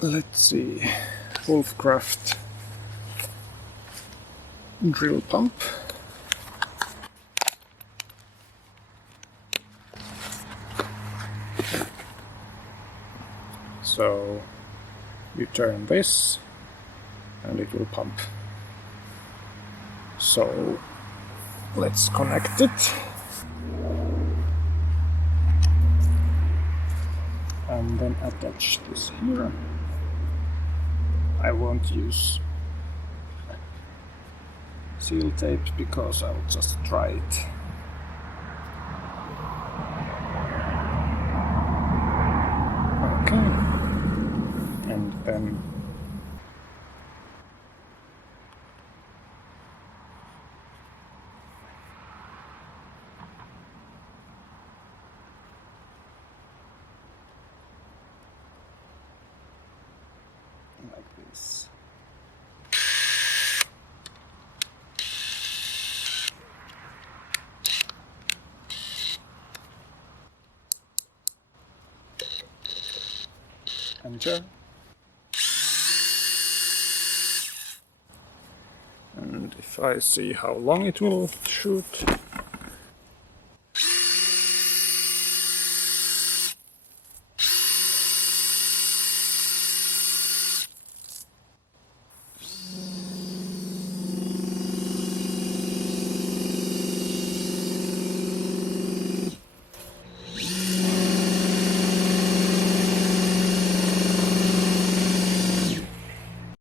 Let's see, Wolfcraft drill pump. So you turn this and it will pump. So let's connect it. And then attach this here. I won't use seal tape because I'll just try it. Okay. And then like this. Enter. And if I see how long it will shoot,